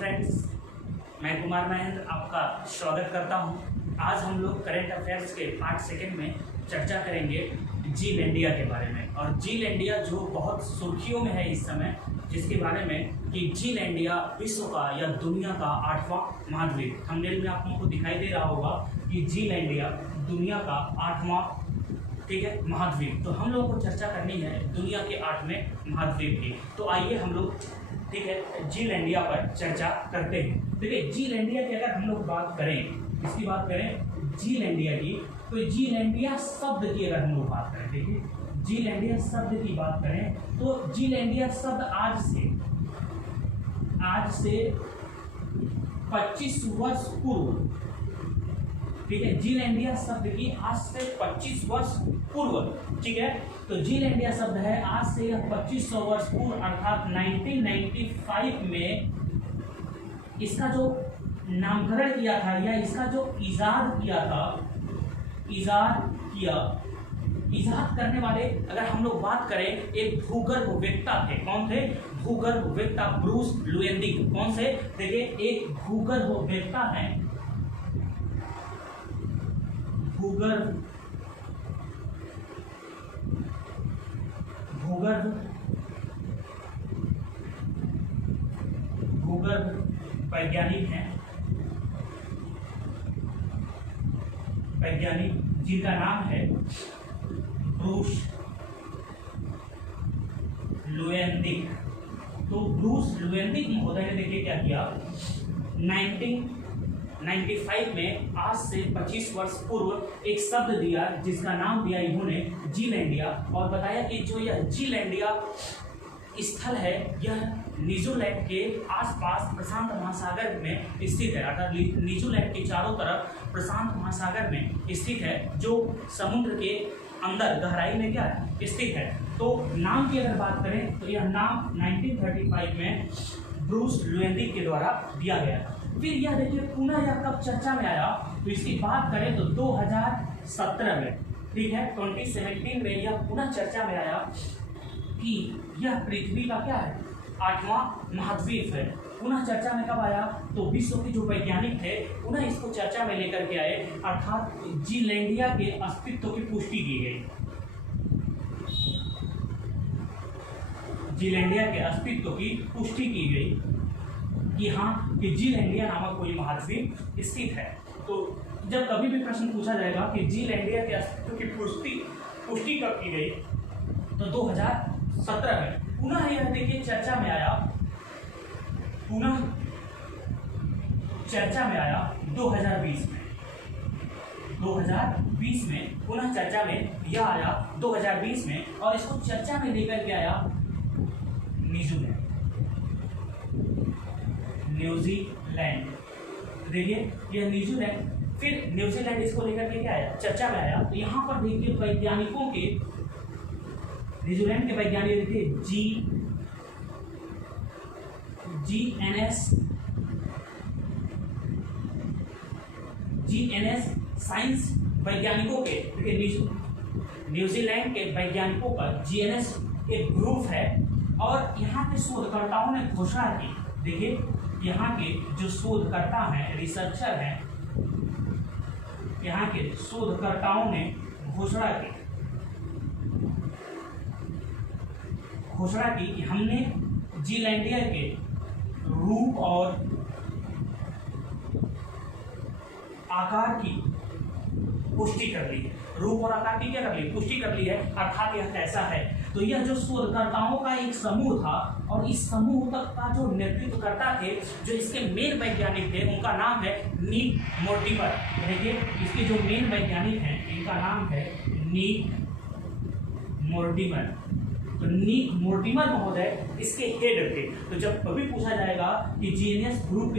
Friends, मैं कुमार महेंद्र आपका स्वागत करता हूं। आज हम लोग करंट अफेयर्स के पार्ट सेकंड में चर्चा करेंगे जील इंडिया के बारे में। और जील इंडिया जो बहुत सुर्खियों में है इस समय, जिसके बारे में कि जील इंडिया विश्व का या दुनिया का 8वां महाद्वीप। थंबनेल में आप लोगों को दिखाई दे रहा होगा कि जील इंडिया दुनिया का 8वां महाद्वीप। तो हम लोगों को चर्चा करनी है दुनिया के 8वें महाद्वीप की। तो आइए हम लोग जील इंडिया पर चर्चा करते हैं। देखिए, जील इंडिया की अगर हम लोग बात करें, इसकी बात करें जील इंडिया की, तो जील इंडिया शब्द की अगर हम लोग बात करें, देखिए जील इंडिया शब्द की बात करें तो जील इंडिया शब्द आज से 25 वर्ष पूर्व, ठीक है, जील इंडिया शब्द की आज से 25 वर्ष पूर्व, ठीक है। तो जील इंडिया शब्द है आज से 2500 वर्ष पूर्व अर्थात 1995 में इसका जो नामकरण किया था या इसका जो इजाद करने वाले अगर हम लोग बात करें, एक भूगर्भवेत्ता थे। कौन थे? भूगर्भवेत्ता ब्रूस लुएंडिग। कौन से? देखिए, एक भूगर्भवेत्ता है, भूगर्भ वैज्ञानिक हैं, वैज्ञानिक जिनका नाम है ब्रूस लुएंडिग। तो ब्रूस लुएंडिग महोदय ने देखिए क्या किया, 1995 में आज से 25 वर्ष पूर्व एक शब्द दिया जिसका नाम दिया इन्होंने जील इंडिया, और बताया कि जो यह जील इंडिया स्थल है यह न्यूजीलैंड के आसपास प्रशांत महासागर में स्थित है। अर्थात न्यूजीलैंड के चारों तरफ प्रशांत महासागर में स्थित है, जो समुद्र के अंदर गहराई में क्या है, स्थित है। तो नाम की अगर बात करें तो यह नाम 1935 में ब्रूस लुएंडिग के द्वारा दिया गया। फिर यह देखिए पुनः यह कब चर्चा में आया, तो इसकी बात करें तो 2017 में, ठीक है, 2017 में यह पुनः चर्चा में आया कि यह पृथ्वी का क्या है, 8वां महाद्वीप है। पुनः चर्चा में कब आया, तो विश्व के जो वैज्ञानिक थे पुनः इसको चर्चा में लेकर के आए, अर्थात जील इंडिया के अस्तित्व की पुष्टि की गई। जील इंडिया के अस्तित्व की पुष्टि की गई कि हाँ, कि जील इंडिया नामक कोई महाद्वीप स्थित है। तो जब कभी भी प्रश्न पूछा जाएगा कि जील इंडिया के अस्तित्व की पुष्टि कब की गई, तो 2017 में पुनः यह देखिए चर्चा में आया, पुनः चर्चा में आया 2020 में पुनः चर्चा में यह आया 2020 में, और इसको चर्चा में लेकर के आया न्यूजीलैंड। देखिए यह न्यूजीलैंड, फिर न्यूजीलैंड इसको लेकर के क्या आया, चर्चा में आया। तो यहाँ पर देखिए वैज्ञानिकों के, न्यूजीलैंड के वैज्ञानिक देखिए जीएनएस साइंस वैज्ञानिकों के, देखिए न्यूजीलैंड के वैज्ञानिकों का जीएनएस एक ग्रुप है, और यहाँ के शोधकर्ताओं ने घोषणा की। देखिए यहाँ के जो शोधकर्ता हैं, रिसर्चर हैं, यहाँ के शोधकर्ताओं ने घोषणा की कि हमने जील इंडिया के रूप और आकार की पुष्टि कर ली है। रूप और आकार की क्या कर ली, पुष्टि कर ली है, अर्थात यह कैसा है। तो यह जो शोधकर्ताओं का एक समूह था, और इस समूह तक का जो नेतृत्व करता थे, जो इसके मेन वैज्ञानिक थे, उनका नाम है निक मोर्टिमर। देखिए इसके जो मेन वैज्ञानिक हैं, इनका नाम है निक मोर्टिमर। तो निक मोर्टिमर महोदय इसके हेड थे। तो जब कभी पूछा जाएगा कि जीएनएस ग्रुप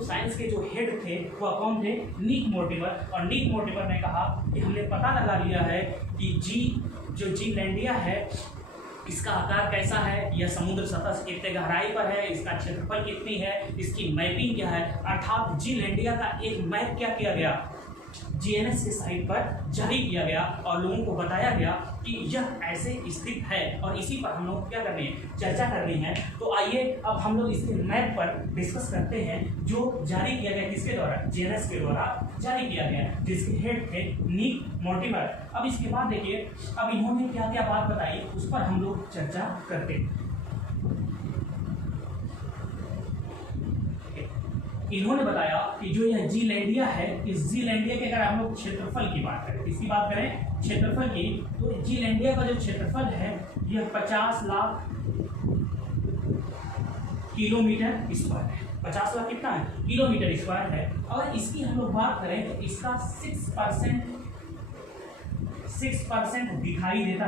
साइंस के जो हेड थे वह कौन थे, निक मोर्टिमर। और निक मोर्टिमर ने कहा कि हमने पता लगा लिया है कि जो जील इंडिया है इसका आकार कैसा है, यह समुद्र सतह से कितने गहराई पर है, इसका क्षेत्रफल कितनी है, इसकी मैपिंग क्या है। अर्थात जील इंडिया का एक मैप क्या किया गया, जीएनएस के साइट पर जारी किया गया, और लोगों को बताया गया कि यह ऐसे स्थित है और इसी पर हम लोग क्या करनी है, चर्चा करनी है। तो आइए अब हम लोग इसके मैप पर डिस्कस करते हैं, जो जारी किया गया किसके द्वारा, जेनस के द्वारा जारी किया गया, जिसके हेड थे निक मोर्टिमर। अब इसके बाद देखिए, अब इन्होंने क्या क्या बात बताई उस पर हम लोग चर्चा करते हैं। इन्होंने बताया कि जो यह जीलैंडिया है, इस जीलैंडिया के अगर हम लोग क्षेत्रफल की बात करें, इसकी बात करें क्षेत्रफल की, तो जीलैंडिया का जो क्षेत्रफल है यह 50 लाख किलोमीटर स्क्वायर है। 50 लाख कितना है, किलोमीटर स्क्वायर है। और इसकी हम लोग बात करें तो इसका 6% दिखाई देता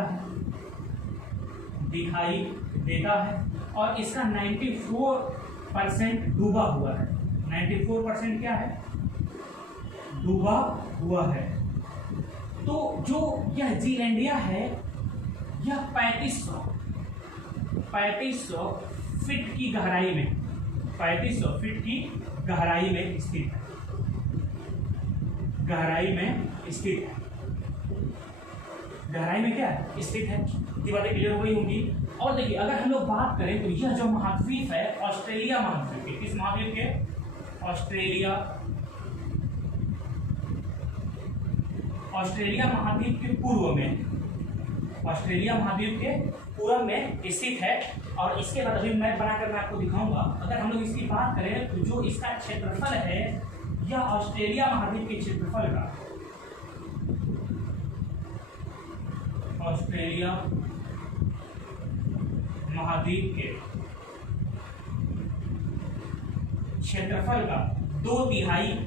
है और इसका 94% डूबा हुआ है। 94% क्या है, डूबा हुआ है। तो जो यह जीलैंडिया है यह 3500 फीट की गहराई में, 3500 फीट की गहराई में स्थित है, गहराई में क्या है, स्थित है। ये बातें क्लियर हो गई होंगी। और देखिए अगर हम लोग बात करें तो यह जो महाद्वीप है ऑस्ट्रेलिया महाद्वीप के, किस महाद्वीप के, ऑस्ट्रेलिया महाद्वीप के पूर्व में स्थित है। और इसके बाद अभी मैप बनाकर मैं आपको दिखाऊंगा। अगर हम लोग इसकी बात करें तो जो इसका क्षेत्रफल है यह ऑस्ट्रेलिया महाद्वीप के क्षेत्रफल का, ऑस्ट्रेलिया महाद्वीप के क्षेत्रफल का 2/3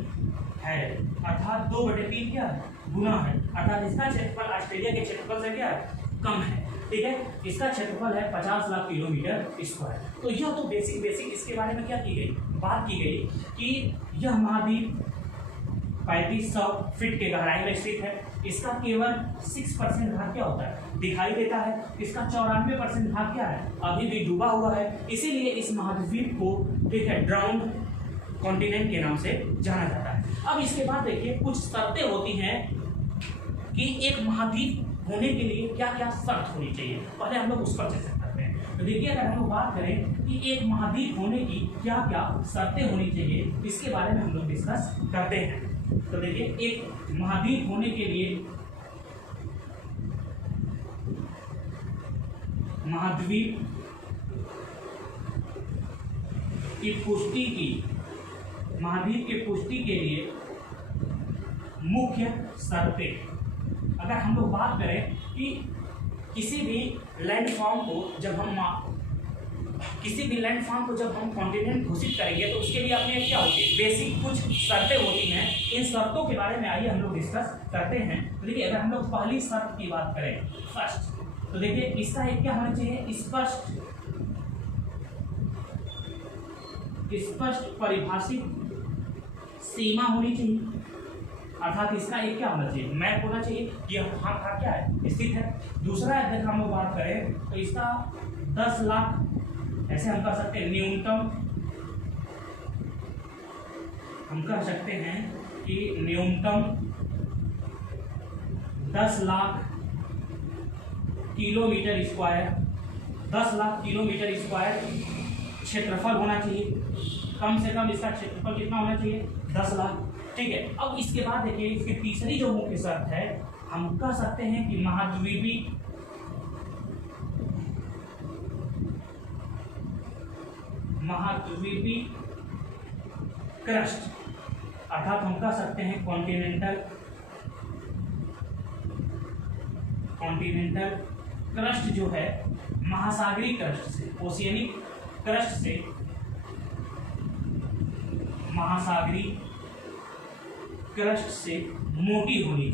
है, अर्थात 2/3 क्या है, गुना है। अर्थात इसका क्षेत्रफल ऑस्ट्रेलिया के क्षेत्रफल से क्या है, कम है। ठीक है, इसका क्षेत्रफल है 50 लाख किलोमीटर स्क्वायर। तो यह तो बेसिक इसके बारे में क्या की गई, बात की गई कि यह महाद्वीप 3500 फीट के गहराई में स्थित है। इसका केवल 6% भाग क्या होता है, दिखाई देता है। इसका 94% भाग क्या है, अभी भी डूबा हुआ है। इसीलिए इस महाद्वीप को ठीक है ड्राउन्ड कॉन्टिनेंट के नाम से जाना जाता है। अब इसके बाद देखिए कुछ शर्तें होती हैं कि एक महाद्वीप होने के लिए क्या क्या शर्त होनी चाहिए, पहले हम लोग उस पर चर्चा करते हैं। तो देखिए अगर हम लोग बात करें कि एक महाद्वीप होने की क्या क्या शर्तें होनी चाहिए, इसके बारे में हम लोग डिस्कस करते हैं। तो देखिए एक महाद्वीप होने के लिए महाद्वीप की पुष्टि के लिए मुख्य शर्तें, अगर हम लोग बात करें कि किसी भी लैंडफॉर्म को जब हम कॉन्टिनेंट घोषित करेंगे तो उसके लिए अपने क्या होती है, बेसिक कुछ शर्तें होती हैं। इन शर्तों के बारे में आइए हम लोग डिस्कस करते हैं। तो देखिए अगर हम लोग पहली शर्त की बात करें फर्स्ट, तो देखिए इसका एक क्या होना चाहिए, स्पष्ट परिभाषित सीमा होनी चाहिए। अर्थात इसका एक क्या होना चाहिए, मैप होना चाहिए कि यहाँ का क्या है, स्थित है। दूसरा अगर हम लोग बात करें तो इसका 10 लाख, ऐसे हम कह सकते हैं न्यूनतम, हम कह सकते हैं कि न्यूनतम 10 lakh kilometre square, 10 lakh kilometre square क्षेत्रफल होना चाहिए। कम से कम इसका क्षेत्रफल कितना होना चाहिए, 10 लाख। ठीक है, अब इसके बाद देखिए इसकी तीसरी जो मुख्य शर्त है, हम कह सकते हैं कि महाद्वीपी क्रस्ट, अर्थात हम कह सकते हैं कॉन्टिनेंटल क्रस्ट जो है महासागरीय क्रस्ट से, ओशियनिक क्रस्ट से महासागरीय क्रस्ट से मोटी होनी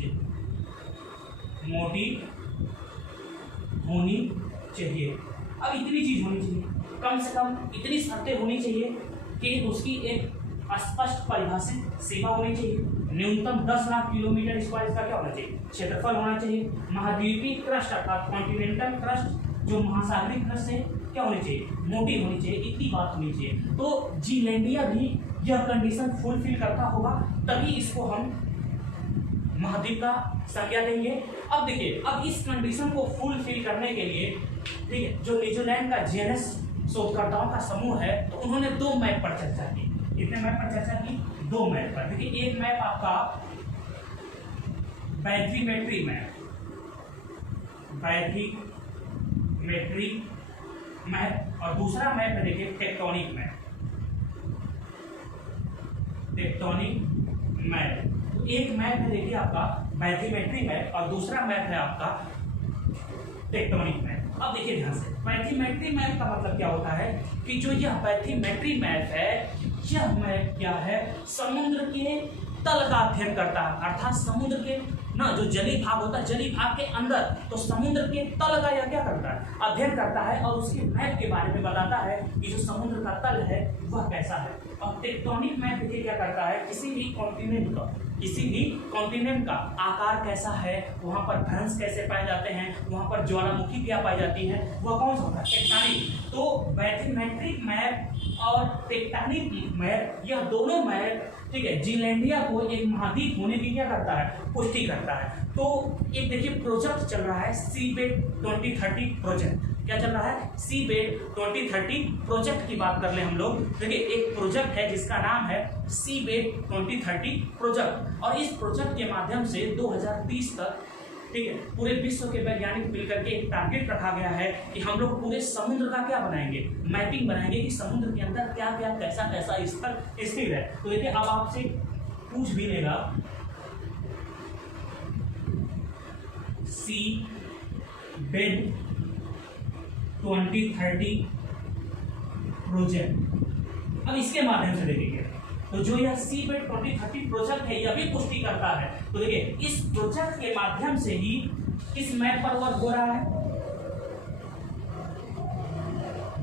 चाहिए। अब इतनी चीज होनी चाहिए, कम से कम इतनी शर्तें होनी चाहिए कि उसकी एक स्पष्ट परिभाषित सीमा होनी चाहिए। न्यूनतम 10 लाख किलोमीटर स्क्वायर इसका क्या होना चाहिए, क्षेत्रफल होना चाहिए। महाद्वीपीय क्रस्ट अर्थात कॉन्टिनेंटल क्रस्ट जो महासागरीय क्रस्ट से क्या होनी चाहिए, मोटी होनी चाहिए। इतनी बात होनी चाहिए। तो जीलैंडिया भी यह कंडीशन फुलफिल करता होगा, तभी इसको हम महाद्वीप का संज्ञा देंगे। अब देखिए, अब इस कंडीशन को फुलफिल करने के लिए, ठीक है, जो न्यूजीलैंड का जीएनएस शोधकर्ताओं का समूह है, तो उन्होंने 2 मैप पर चर्चा की। कितने मैप पर चर्चा की? 2 मैप पर। देखिए, एक मैप आपका बैथीमेट्री मैप, बैथीमेट्री मैप, और दूसरा मैप है देखिए टेक्टोनिक मैप, टेक्टोनिक मैप। तो एक मैप है देखिए आपका बैथीमेट्री मैप और दूसरा मैप है आपका टेक्टोनिक मैप। अब देखिए ध्यान से, बैथीमेट्री मैप का मतलब क्या होता है कि जो यह बैथीमेट्री मैप है, यह मैप क्या है, समुद्र के तल का अध्ययन करता है, अर्थात समुद्र के ना जो जली भाग होता है, जली भाग के अंदर, तो समुद्र के तल का यह क्या करता है, अध्ययन करता है और उसके मैप के बारे में बताता है कि जो समुद्र का तल है वह कैसा है। और टेक्टोनिक मैप देखिए क्या करता है, किसी भी कॉन्टिनेंट का आकार कैसा है, वहाँ पर भ्रंश कैसे पाए जाते हैं, वहाँ पर ज्वालामुखी क्या पाई जाती है, वह कौन सा होता है, टेक्टोनिक। तो बैथीमेट्रिक मैप और टेक्टोनिक मैप, यह दोनों मैप, ठीक है, जीलैंडिया को एक महाद्वीप होने की क्या करता है, पुष्टि करता है। तो एक देखिए प्रोजेक्ट चल रहा है, सीबेड 2030 प्रोजेक्ट। क्या चल रहा है? सीबेड 2030 प्रोजेक्ट की बात कर ले हम लोग। देखिए, एक प्रोजेक्ट है जिसका नाम है सीबेड 2030 प्रोजेक्ट, और इस प्रोजेक्ट के माध्यम से 2030 तक, ठीक है, पूरे विश्व के वैज्ञानिक मिलकर के एक टारगेट रखा गया है कि हम लोग पूरे समुद्र का क्या बनाएंगे, मैपिंग बनाएंगे कि समुद्र के अंदर क्या क्या कैसा कैसा स्थल स्थित है। तो देखिए, अब आपसे पूछ भी लेगा सीबेड 2030 प्रोजेक्ट। अब इसके माध्यम से देखिए, तो जो यह सीबेड 2030 प्रोजेक्ट है, यह भी पुष्टि करता है। तो देखिए, इस प्रोजेक्ट के माध्यम से ही इस मैप पर वर्क हो रहा है,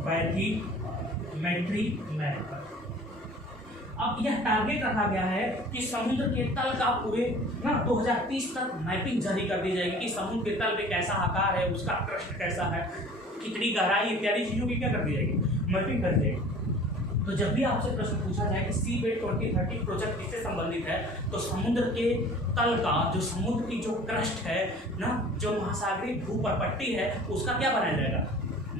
बैथीमेट्री मैप पर। अब यह टारगेट रखा गया है कि समुद्र के तल का पूरे ना 2030 तक मैपिंग जारी कर दी जाएगी कि समुद्र के तल पे कैसा आकार है, उसका प्रश्न कैसा है, कितनी गहराई इत्यादि चीजों की क्या कर दी जाएगी, मैपिंग कर दी जाएगी। तो जब भी आपसे प्रश्न पूछा जाए कि सीबेड 2030 प्रोजेक्ट किससे संबंधित है, तो समुद्र के तल का, जो समुद्र की जो क्रस्ट है ना, जो महासागरीय भूपटपट्टी है, उसका क्या बनाया जाएगा,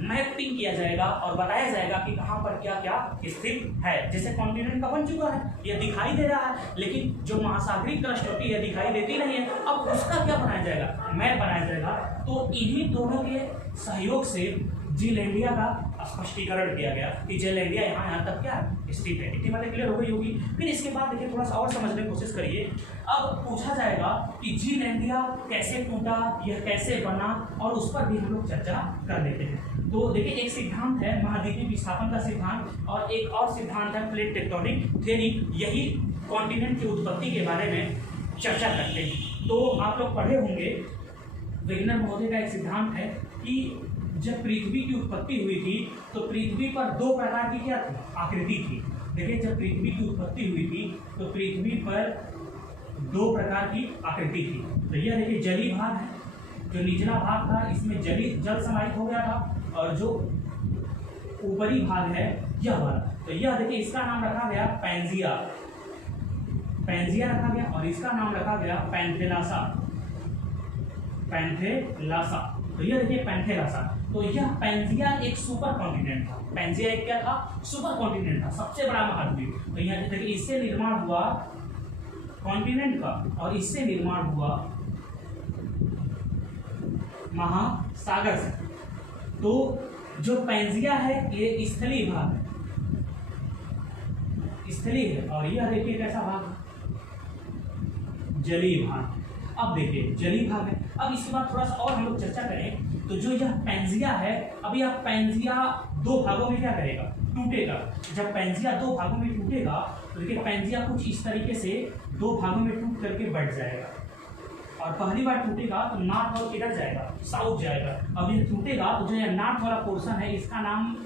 मैपिंग किया जाएगा और बताया जाएगा कि कहाँ पर क्या क्या स्थित है। जैसे कॉन्टिनेंट का बन चुका है, यह दिखाई दे रहा है, लेकिन जो महासागरीय क्रस्ट होती है दिखाई देती नहीं है, अब उसका क्या बनाया जाएगा, मैप बनाया जाएगा। तो इन्हीं दोनों के सहयोग से जीलैंडिया का स्पष्टीकरण किया गया कि जीलैंडिया यहाँ तक क्या स्थित है। इतनी बातें क्लियर हो गई होगी। फिर इसके बाद देखिए, थोड़ा सा और समझने की कोशिश करिए। अब पूछा जाएगा कि जीलैंडिया कैसे टूटा, यह कैसे बना, और उस पर भी हम लोग चर्चा कर लेते हैं। तो देखिए, एक सिद्धांत है महाद्वीपीय विस्थापन का सिद्धांत, और एक और सिद्धांत है प्लेट टेक्टोनिक थ्योरी। यही कॉन्टिनेंट की उत्पत्ति के बारे में चर्चा करते हैं। तो आप लोग पढ़े होंगे, वेगनर महोदय का एक सिद्धांत है कि जब पृथ्वी की उत्पत्ति हुई थी तो पृथ्वी पर 2 प्रकार की क्या थी, आकृति थी। देखिए, जब पृथ्वी की उत्पत्ति हुई थी तो पृथ्वी पर 2 प्रकार की आकृति थी। तो यह देखिए जली भाग है, जो निचला भाग था इसमें जल समाहित हो गया था, और जो ऊपरी भाग है यह वाला, तो यह देखिए इसका नाम रखा गया पैंजिया, पैंजिया रखा गया, और इसका नाम रखा गया पैंथेलासा, पैंथेलासा। तो यह देखिए पैंथेलासा। तो यह पैंजिया एक सुपर कॉन्टिनेंट था, पैंजिया एक क्या था, सुपर कॉन्टिनेंट था, सबसे बड़ा महाद्वीप। तो यहाँ देखिए इससे निर्माण हुआ कॉन्टिनेंट का, और इससे निर्माण हुआ महासागर से। तो जो पैंजिया है ये स्थलीय भाग है, स्थलीय है, और यह देखिए कैसा भाग, जलीय भाग। अब देखिए जलीय भाग है। अब इसके बाद थोड़ा सा और हम लोग चर्चा करें, तो जो यह पैंजिया है, अब यह पैंजिया 2 भागों में क्या करेगा, टूटेगा। जब पैंजिया 2 भागों में टूटेगा तो देखिए पैंजिया कुछ इस तरीके से 2 भागों में टूट करके बैठ जाएगा, और पहली बार टूटेगा तो नॉर्थ और किधर जाएगा, साउथ जाएगा। अब ये टूटेगा तो जो यह नॉर्थ वाला पोर्शन है इसका नाम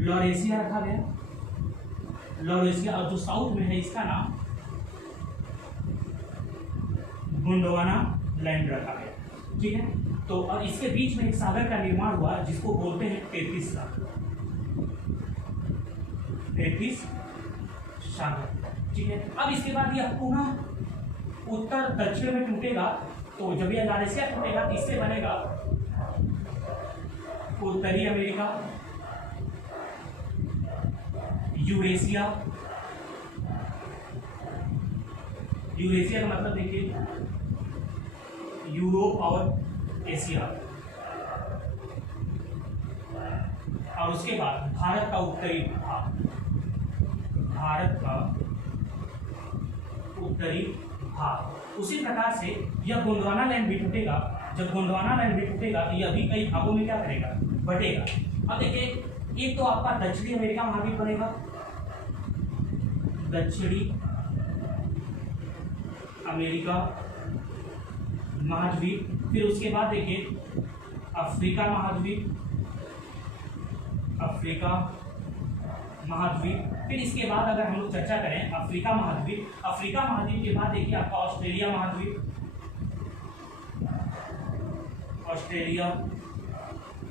लॉरेशिया रखा गया, लॉरेशिया, और जो साउथ में है इसका नाम गोंडवाना लैंड रखा गया। ठीक है, तो और इसके बीच में एक सागर का निर्माण हुआ जिसको बोलते हैं तेथिस सागर, तेथिस सागर। ठीक है, अब इसके बाद यह पुनः उत्तर दक्षिण में टूटेगा, तो जब यह लारेशिया टूटेगा इससे बनेगा उत्तरी अमेरिका, यूरेशिया। यूरेशिया का मतलब देखिए यूरोप और एशिया, और उसके बाद भारत का उत्तरी भाग, भारत का उत्तरी भाग। उसी प्रकार से यह गोंडवाना लैंड भी टूटेगा। जब गोंडवाना लैंड भी टूटेगा तो यह भी कई भागों में क्या करेगा, बटेगा। अब देखिए एक तो आपका दक्षिणी अमेरिका महाद्वीप बनेगा, दक्षिणी अमेरिका महाद्वीप। फिर उसके बाद देखिए अफ्रीका महाद्वीप, अफ्रीका महाद्वीप। फिर इसके बाद अगर हम लोग चर्चा करें अफ्रीका महाद्वीप, अफ्रीका महाद्वीप के बाद देखिए आपका ऑस्ट्रेलिया महाद्वीप, ऑस्ट्रेलिया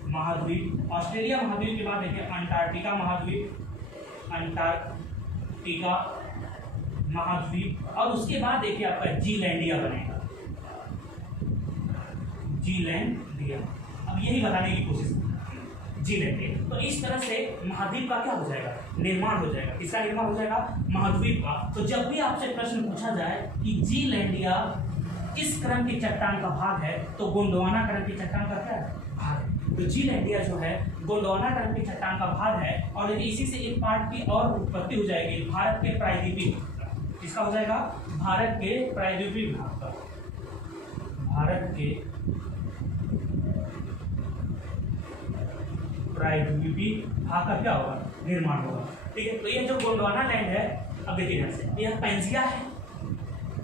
महाद्वीप। ऑस्ट्रेलिया महाद्वीप के बाद देखिए अंटार्कटिका महाद्वीप, अंटार्कटिका महाद्वीप। और उसके बाद देखिए आपका जीलैंडिया बनेगा, जीलैंडिया। अब यही बताने की कोशिश जीलैंडिया। तो इस तरह से महाद्वीप का क्या हो जाएगा, निर्माण हो जाएगा। किसका निर्माण हो जाएगा, महाद्वीप का। तो जब भी आपसे प्रश्न पूछा जाए कि जीलैंडिया किस क्रम की चट्टान का भाग है, तो गोंडवाना क्रम की चट्टान का क्या है, भाग है। तो जीलैंडिया जो है गोंडवाना क्रम की चट्टान का भाग है। और यदि इसी से एक पार्ट की और उत्पत्ति हो जाएगी भारत के प्रायद्वीपीय, किसका हो जाएगा, भारत के प्रायद्वीपीय भाग का, भारत के प्रायद्वीपीय भाग का क्या होगा, निर्माण होगा। ठीक है। तो ये जो गोंडवाना लैंड है, अब देखिए ध्यान से, यह पैंजिया है।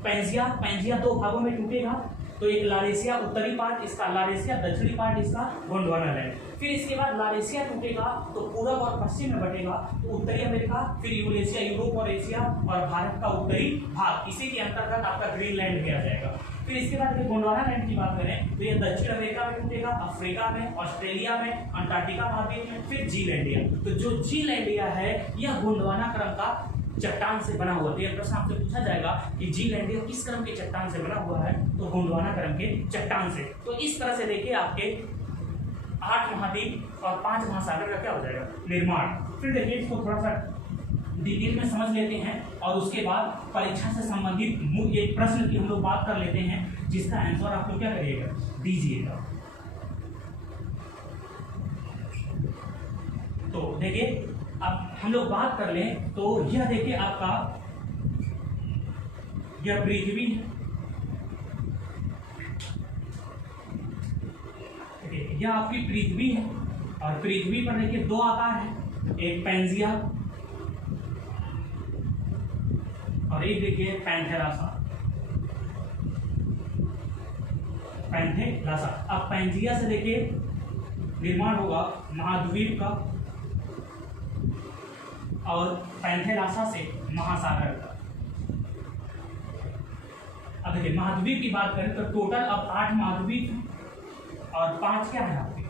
पैंजिया दो भागों में टूटेगा। तो एक लारेशिया उत्तरी पार्ट इसका, लारेशिया दक्षिणी पार्ट इसका, गोंडवाना लैंड। फिर इसके बाद लारेशिया टूटेगा तो पूरब और पश्चिम में बटेगा, तो उत्तरी अमेरिका, फिर यूरेशिया यूरोप और एशिया, और भारत का उत्तरी भाग। इसी के अंतर्गत आपका ग्रीनलैंड भी आ जाएगा। फिर इसके बाद गोंडवाना लैंड की बात करें तो यह दक्षिण अमेरिका में टूटेगा, अफ्रीका में, ऑस्ट्रेलिया में, अंटार्कटिका महाद्वीप में, फिर जीलैंडिया। तो जो जीलैंडिया है यह गोंडवाना क्रम का चट्टान से बना हुआ। तो यह प्रश्न आपसे पूछा जाएगा कि जीलैंडिया किस क्रम के चट्टान से बना हुआ है, तो गोंडवाना क्रम के चट्टान से। तो इस तरह से देखिए आपके 8 महाद्वीप और 5 महासागर का क्या हो जाएगा, निर्माण। फिर देखिए इसको थोड़ा सा डिटेल में समझ लेते हैं, और उसके बाद परीक्षा से संबंधित एक प्रश्न की हम लोग बात कर लेते हैं, जिसका आंसर आप लोग क्या करिएगा, दीजिएगा। तो देखिए अब हम लोग बात कर लें तो यह देखिए आपका यह पृथ्वी है, यह आपकी पृथ्वी है। और पृथ्वी पर देखिए दो आकार है, एक पैंजिया और एक देखिए पैंथेरासा, पैंथेरासा। अब पैंजिया से देखिए निर्माण होगा महाद्वीप का, और पैंथेरासा से महासागर का। अब देखिए महाद्वीप की बात करें तो टोटल अब 8 महाद्वीप हैं और 5 क्या है आपके,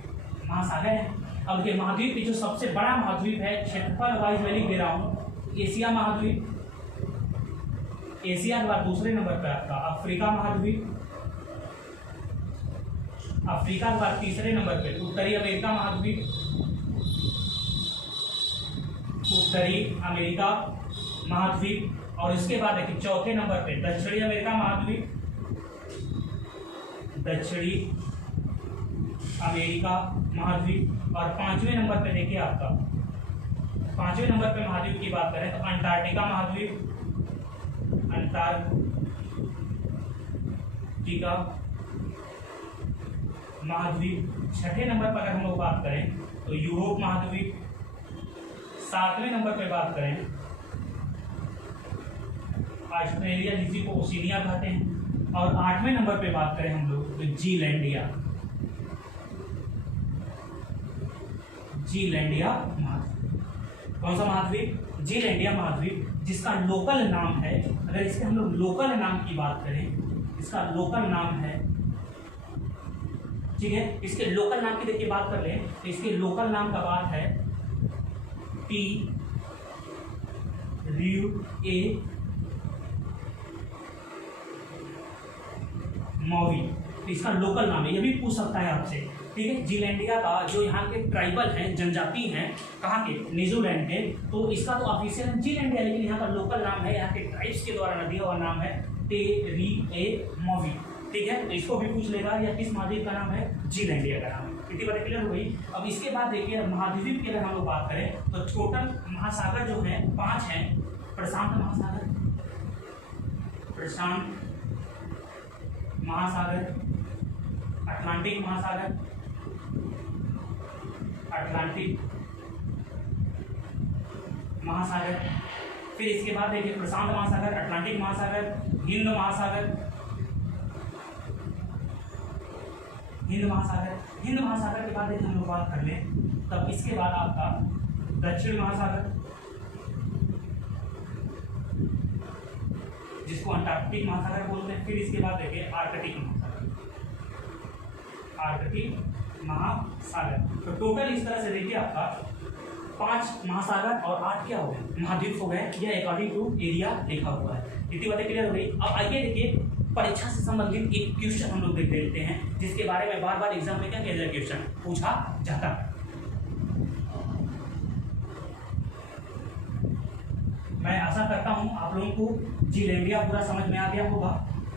महासागर है। अब देखिए महाद्वीप की जो सबसे बड़ा महाद्वीप है क्षेत्रफल वाइज वैली दे रहा हूं, एशिया महाद्वीप। एशिया के बाद दूसरे नंबर पर आपका अफ्रीका महाद्वीप, अफ्रीका के बाद तीसरे नंबर पे उत्तरी अमेरिका महाद्वीप, उत्तरी अमेरिका महाद्वीप। और इसके बाद देखिए चौथे नंबर पे दक्षिणी अमेरिका महाद्वीप, दक्षिणी अमेरिका महाद्वीप। और 5वें नंबर पे देखिए आपका, 5वें नंबर पे महाद्वीप की बात करें तो अंटार्कटिका महाद्वीप, अंटार्कटिका महाद्वीप। 6ठे नंबर पर अगर हम लोग बात करें तो यूरोप महाद्वीप। 7वें नंबर पे बात करें ऑस्ट्रेलिया, जिसी को ओशिनिया कहते हैं। और 8वें नंबर पे बात करें हम लोग तो जीलैंडिया, जीलैंडिया महाद्वीप। कौन सा महाद्वीप, जीलैंडिया महाद्वीप, जिसका लोकल नाम है, अगर इसके हम लोग लोकल नाम की बात करें, इसका लोकल नाम है, ठीक है, इसके लोकल नाम की देखिए बात कर लें तो इसके लोकल नाम का बात है टी र्यू ए मॉवी, तो इसका लोकल नाम है, ये भी पूछ सकता है आपसे। ठीक है, जीलैंडिया का जो यहाँ के ट्राइबल हैं, जनजाति हैं, कहाँ के, न्यूजीलैंड के, तो इसका तो ऑफिशियल नाम जीलैंडिया, लेकिन यहाँ का लोकल नाम है, यहाँ के ट्राइब्स के द्वारा दिया हुआ नाम है टेरिएमॉवी। ठीक है, तो इसको भी पूछ लेगा, या किस महाद्वीप का नाम है, जीलैंडिया का नाम है। इतनी बातें क्लियर हो गई। अब इसके बाद देखिए महाद्वीप की अगर हम लोग बात करें तो टोटल महासागर जो है 5 हैं। प्रशांत महासागर, प्रशांत महासागर, अटलांटिक महासागर, अटलांटिक महासागर, फिर इसके बाद देखिए प्रशांत महासागर, अटलांटिक महासागर, हिंद महासागर, हिंद महासागर। हिंद महासागर के बाद देखिए हम लोग बात कर लें, तब इसके बाद आपका दक्षिण महासागर, जिसको अंटार्कटिक महासागर बोलते हैं। फिर इसके बाद देखिए आर्कटिक महासागर, आर्कटिक महासागर। तो टोटल इस तरह से देखिए आपका 5 महासागर और 8 क्या हो गए, महाद्वीप हो गए। यह अकॉर्डिंग टू एरिया लिखा हुआ है। इतनी बातें क्लियर हो गई। अब आइए देखिए परीक्षा से संबंधित एक क्वेश्चन हम लोग देख लेते हैं, जिसके बारे में बार बार एग्जाम में क्या किया जाए, क्वेश्चन पूछा जाता है। मैं आशा करता हूं आप लोगों को जीलैंडिया पूरा समझ में आ गया होगा।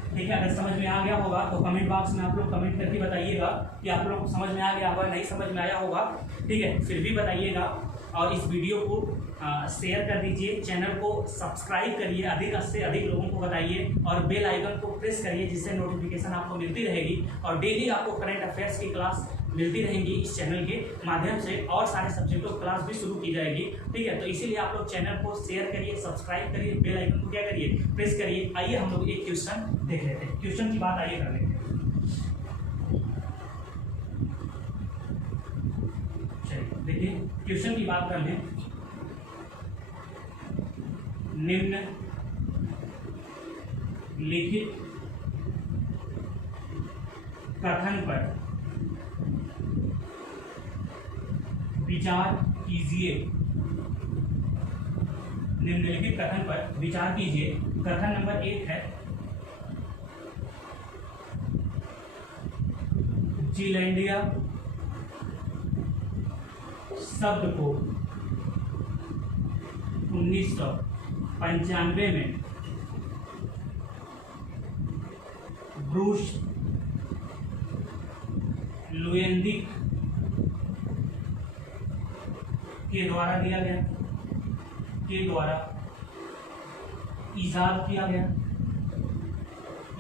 ठीक है, अगर समझ में आ गया होगा तो कमेंट बॉक्स में आप लोग कमेंट करके बताइएगा कि आप लोगों को समझ में आ गया होगा, नहीं समझ में आया होगा। ठीक है, फिर भी बताइएगा, और इस वीडियो को शेयर कर दीजिए, चैनल को सब्सक्राइब करिए, अधिक से अधिक लोगों को बताइए, और बेल आइकन को प्रेस करिए, जिससे नोटिफिकेशन आपको मिलती रहेगी, और डेली आपको करंट अफेयर्स की क्लास मिलती रहेंगी इस चैनल के माध्यम से, और सारे सब्जेक्टों की क्लास भी शुरू की जाएगी। ठीक है, तो इसीलिए आप लोग चैनल को शेयर करिए, सब्सक्राइब करिए, बेल आइकन को क्या करिए, प्रेस करिए। आइए हम लोग एक क्वेश्चन देख लेते हैं। क्वेश्चन की बात आइए कर लेते हैं। चलिए देखिए, क्वेश्चन की बात कर लें। निम्न लिखित कथन पर विचार कीजिए। निम्नलिखित कथन पर विचार कीजिए। कथन नंबर 1 है, जीलैंडिया शब्द को 1995 में ब्रूस लुएंडिक के द्वारा दिया गया, के द्वारा इजाद किया गया,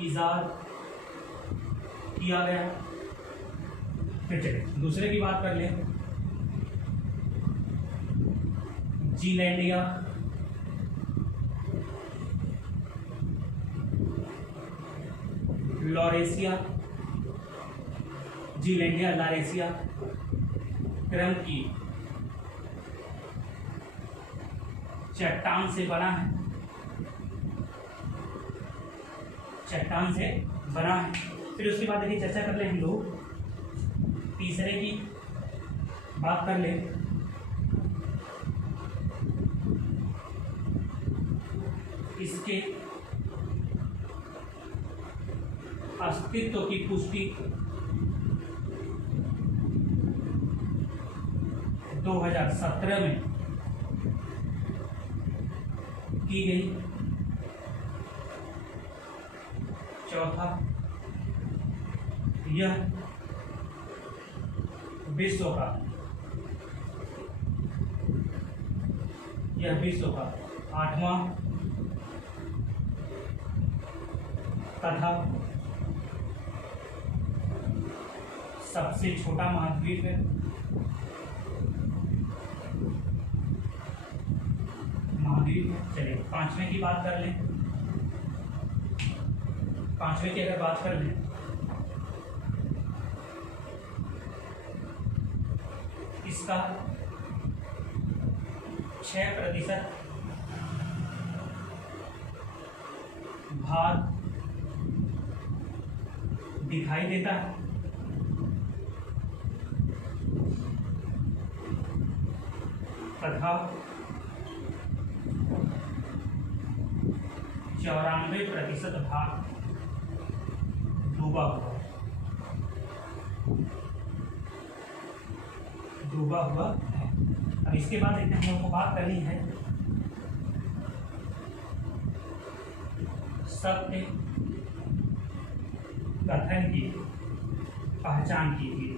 इजाद किया गया। फिर चलिए दूसरे की बात कर लें। जीलैंडिया लॉरेशिया, जीलैंडिया लॉरेशिया क्रम की चट्टान से बना है, चट्टान से बना है। फिर उसके बाद देखिए चर्चा कर ले हम लोग, तीसरे की बात कर ले। इसके अस्तित्व की पुष्टि 2017 में की गई। चौथा, यह विश्व का 8वां तथा सबसे छोटा महाद्वीप है। चलिए पांचवें की बात कर लें। पांचवें की अगर बात कर लें, इसका 6% भाग दिखाई देता है। तथा 94% भाग डूबा हुआ है। अब इसके बाद देखते हैं हम लोग को बात करनी है सत्य कथन की पहचान कीजिए।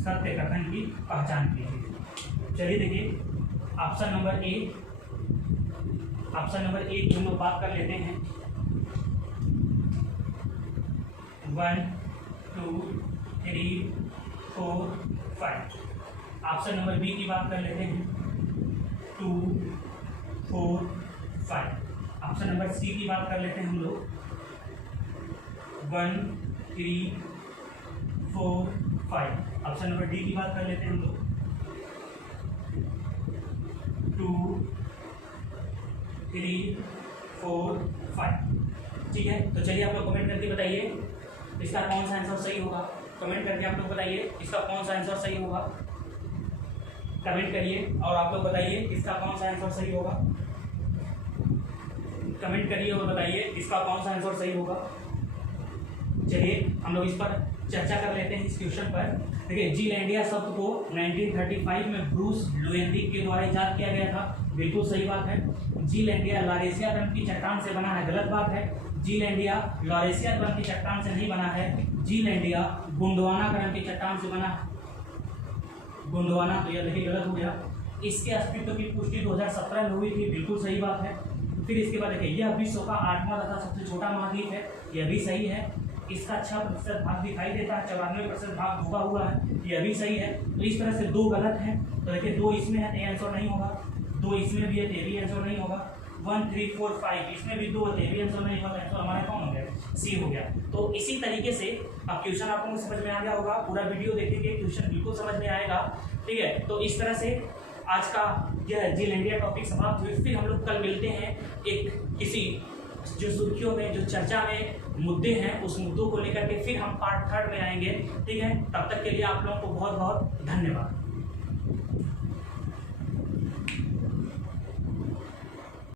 सत्य कथन की पहचान कीजिए। चलिए देखिए ऑप्शन नंबर ए हम लोग बात कर लेते हैं। 1 2 3 4 5। ऑप्शन नंबर बी की बात कर लेते हैं 2 4 5। ऑप्शन नंबर सी की बात कर लेते हैं हम लोग 1 3 4 5। ऑप्शन नंबर डी की बात कर लेते हैं हम लोग 2 3 4 5। ठीक है, तो चलिए आप लोग कमेंट करके बताइए इसका कौन सा आंसर सही होगा। कमेंट करके आप लोग बताइए इसका कौन सा आंसर सही होगा। कमेंट करिए और आप लोग बताइए इसका कौन सा आंसर सही होगा। कमेंट करिए और बताइए इसका कौन सा आंसर सही होगा। चलिए हम लोग इस पर चर्चा कर लेते हैं इस क्वेश्चन पर। देखिए जीलैंडिया शब्द को 1935 में ब्रूस लुएंडिक के द्वारा इजाद किया गया था। बिल्कुल सही बात है। जीलैंडिया लॉरेशिया क्रम की चट्टान से बना है, गलत बात है। जीलैंडिया लॉरेशिया क्रम की चट्टान से नहीं बना है। जीलैंडिया गोंडवाना क्रम की चट्टान से बना है। गोंडवाना, तो यह देखिए गलत हो गया। इसके अस्तित्व की पुष्टि 2017 में हुई थी, बिल्कुल सही बात है। फिर इसके बाद देखिए यह विश्व का 8वां तथा सबसे छोटा महाद्वीप है, यह भी सही है। इसका 6% भाग दिखाई देता है, 94% भाग डूबा हुआ है, यह भी सही है। तो इस तरह से 2 गलत हैं, तो देखिए 2 इसमें है तो ये आंसर नहीं होगा। 2 इसमें भी है तो ये भी आंसर नहीं होगा। 1 3 4 5 इसमें भी 2 है तो ये भी आंसर नहीं होगा। तो हमारा कौन हो गया? सी हो गया। तो इसी तरीके से अब क्वेश्चन आप लोगों को समझ में आ गया होगा। पूरा वीडियो देखेंगे, क्वेश्चन बिल्कुल समझ में आएगा। ठीक है, तो इस तरह से आज का यह जीलैंडिया टॉपिक समाप्त हुई। फिर हम लोग कल मिलते हैं एक किसी जो सुर्खियों में, जो चर्चा में मुद्दे हैं, उस मुद्दों को लेकर के फिर हम पार्ट 3 में आएंगे। ठीक है, तब तक के लिए आप लोगों को बहुत बहुत धन्यवाद।